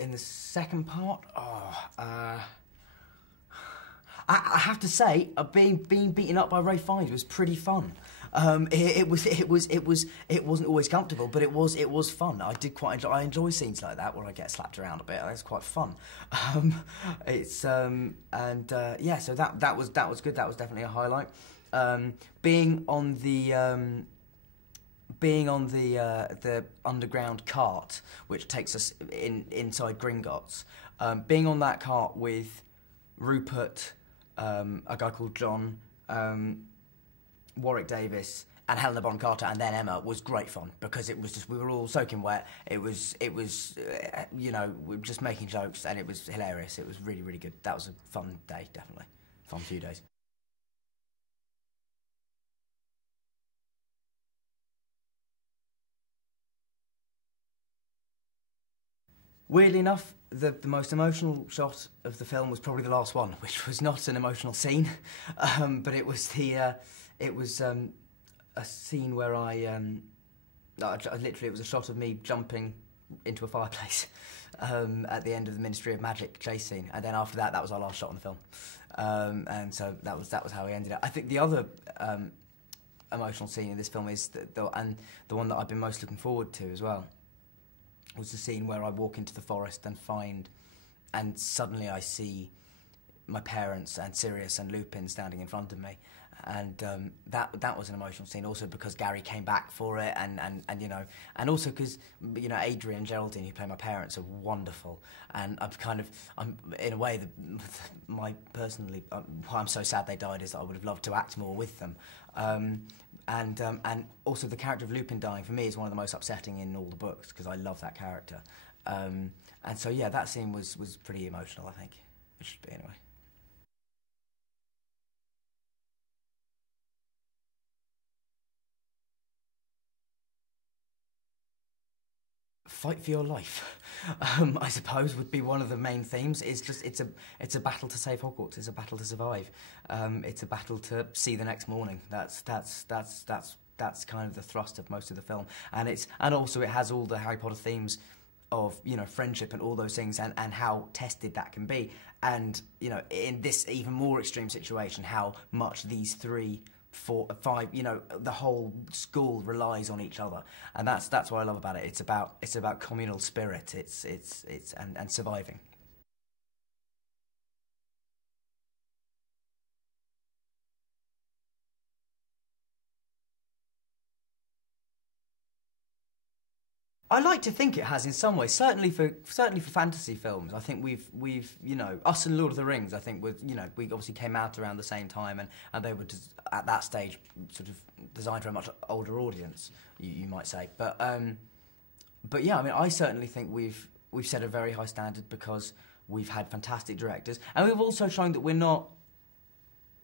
in the second part, I have to say, being beaten up by Ray Fiennes was pretty fun. It wasn't always comfortable, but it was fun. I did quite enjoy. I enjoy scenes like that where I get slapped around a bit. It's quite fun. Yeah. So that was good. That was definitely a highlight. Being on the underground cart, which takes us inside Gringotts, being on that cart with Rupert, a guy called John, Warwick Davis, and Helena Bonham Carter, and then Emma, was great fun, because it was just, we were all soaking wet. It was you know, we were just making jokes, and it was hilarious. It was really, really good. That was a fun day, definitely. Fun few days. Weirdly enough, the most emotional shot of the film was probably the last one, which was not an emotional scene, but it was a scene where literally, it was a shot of me jumping into a fireplace at the end of the Ministry of Magic chase scene, and then after that, that was our last shot on the film, and so that was how we ended it. I think the other emotional scene in this film is the one that I've been most looking forward to as well, was the scene where I walk into the forest and suddenly I see my parents and Sirius and Lupin standing in front of me, and that was an emotional scene, also because Gary came back for it, and you know, and also because, you know, Adrian and Geraldine, who play my parents, are wonderful, and I'm in a way, why I'm so sad they died is that I would have loved to act more with them. And also the character of Lupin dying, for me, is one of the most upsetting in all the books, because I love that character. And so, yeah, that scene was pretty emotional, I think. It should be, anyway. Fight for your life, I suppose, would be one of the main themes. It's a battle to save Hogwarts. It's a battle to survive. It's a battle to see the next morning. That's kind of the thrust of most of the film, and also it has all the Harry Potter themes of, you know, friendship and all those things, and how tested that can be, and, you know, in this even more extreme situation, how much these 3, 4, 5, you know, the whole school relies on each other, and that's what I love about it. It's about communal spirit. And surviving. I like to think it has in some ways. Certainly for fantasy films, I think we've you know, us and Lord of the Rings, I think, you know, we obviously came out around the same time, and they were just, at that stage, sort of designed for a much older audience, you might say. But yeah, I mean, I certainly think we've set a very high standard, because we've had fantastic directors, and we've also shown that we're not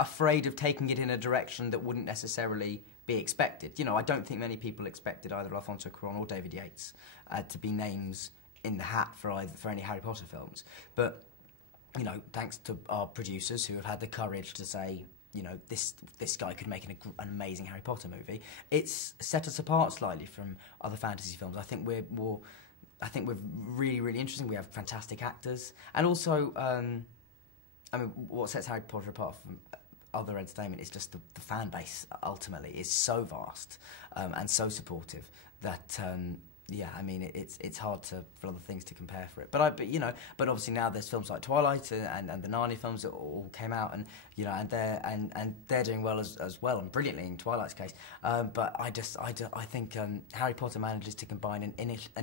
afraid of taking it in a direction that wouldn't necessarily be expected. You know, I don't think many people expected either Alfonso Cuarón or David Yates to be names in the hat for any Harry Potter films. But, you know, thanks to our producers, who have had the courage to say, you know, this guy could make an amazing Harry Potter movie, it's set us apart slightly from other fantasy films. I think we're really, really interesting. We have fantastic actors, and also, I mean, what sets Harry Potter apart from other entertainment is just the fan base, ultimately, is so vast, and so supportive that, yeah, I mean, it's hard for other things to compare for it. But you know, but obviously now there's films like Twilight and the Narnia films that all came out, and, you know, and they're doing well as well, and brilliantly in Twilight's case. But I think Harry Potter manages to combine an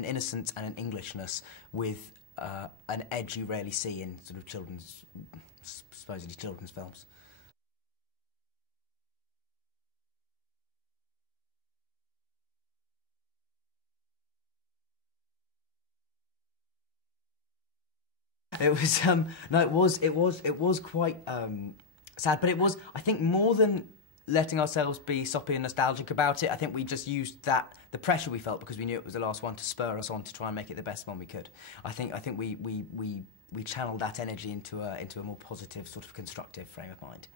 innocence and an Englishness with an edge you rarely see in sort of supposedly children's films. It was no, it was quite sad, but it was, I think, more than letting ourselves be soppy and nostalgic about it. I think we just used the pressure we felt, because we knew it was the last one, to spur us on to try and make it the best one we could. I think we channeled that energy into a more positive, sort of constructive frame of mind.